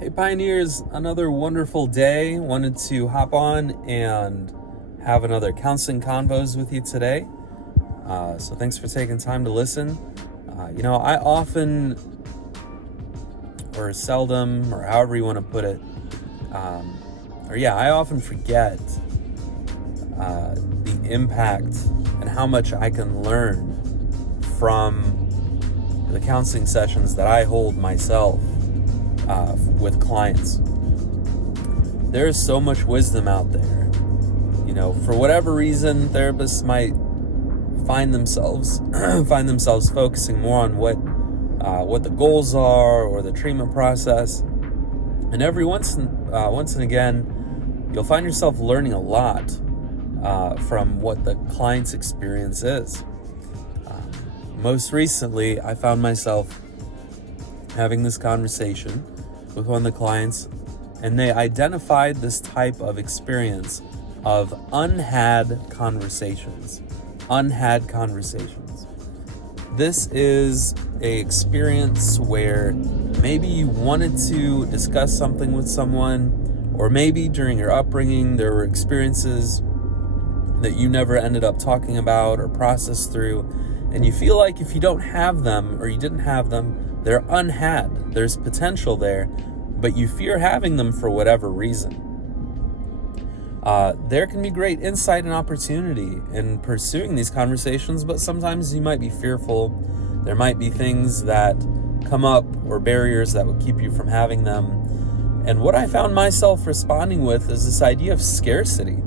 Hey Pioneers, another wonderful day. Wanted to hop on and have another counseling convos with you today. So thanks for taking time to listen. I often, or seldom, or however you want to put it, I often forget the impact and how much I can learn from the counseling sessions that I hold myself with clients. There's so much wisdom out there. For whatever reason, therapists might find themselves focusing more on what the goals are or the treatment process. And every once and again, you'll find yourself learning a lot from what the client's experience is. Most recently, I found myself having this conversation with one of the clients, and they identified this type of experience of unhad conversations. Unhad conversations. This is an experience where maybe you wanted to discuss something with someone, or maybe during your upbringing there were experiences that you never ended up talking about or processed through, and you feel like if you don't have them, or you didn't have them, they're unhad. There's potential there, but you fear having them for whatever reason. There can be great insight and opportunity in pursuing these conversations, but sometimes you might be fearful. There might be things that come up or barriers that would keep you from having them. And what I found myself responding with is this idea of scarcity,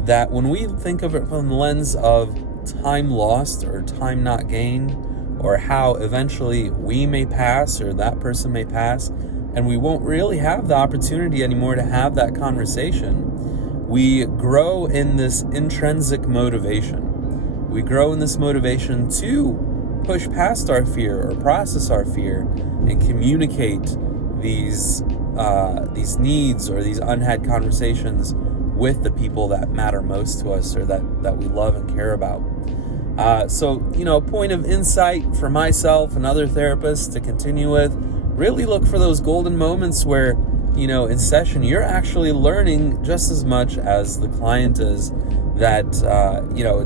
that when we think of it from the lens of time lost or time not gained, or how eventually we may pass or that person may pass, and we won't really have the opportunity anymore to have that conversation, we grow in this intrinsic motivation. We grow in this motivation to push past our fear or process our fear and communicate these needs or these unhad conversations with the people that matter most to us, or that we love and care about. Point of insight for myself and other therapists to continue with, really look for those golden moments where, in session, you're actually learning just as much as the client is. That,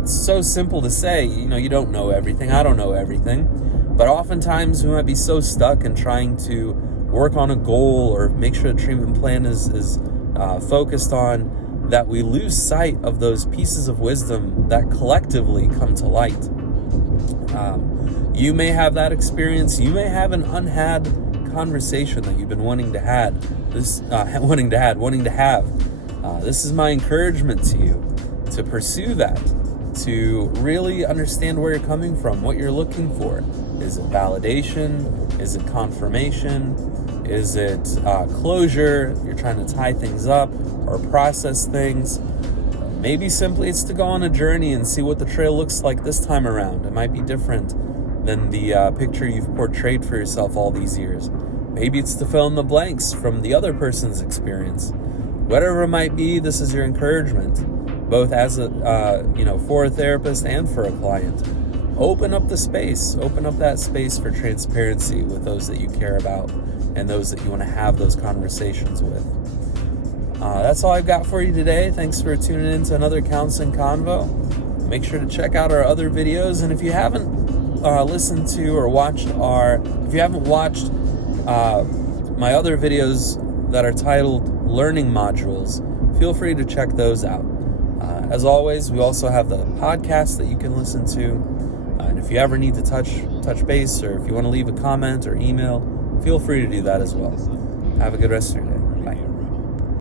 it's so simple to say, you don't know everything, I don't know everything. But oftentimes we might be so stuck in trying to work on a goal or make sure the treatment plan is focused on, that we lose sight of those pieces of wisdom that collectively come to light. You may have that experience. You may have an unhad conversation that you've been wanting to have. This is my encouragement to you to pursue that, to really understand where you're coming from, what you're looking for. Is it validation? Is it confirmation? Is it closure? You're trying to tie things up or process things. Maybe simply it's to go on a journey and see what the trail looks like this time around. It might be different than the picture you've portrayed for yourself all these years. Maybe it's to fill in the blanks from the other person's experience. Whatever it might be, this is your encouragement, both as for a therapist and for a client. Open up that space for transparency with those that you care about and those that you want to have those conversations with. That's all I've got for you today. Thanks for tuning in to another counseling convo. Make sure to check out our other videos, and if you haven't listened to or watched my other videos that are titled Learning Modules, feel free to check those out. As always, we also have the podcast that you can listen to. And if you ever need to touch base, or if you want to leave a comment or email, feel free to do that as well. Have a good rest of your day.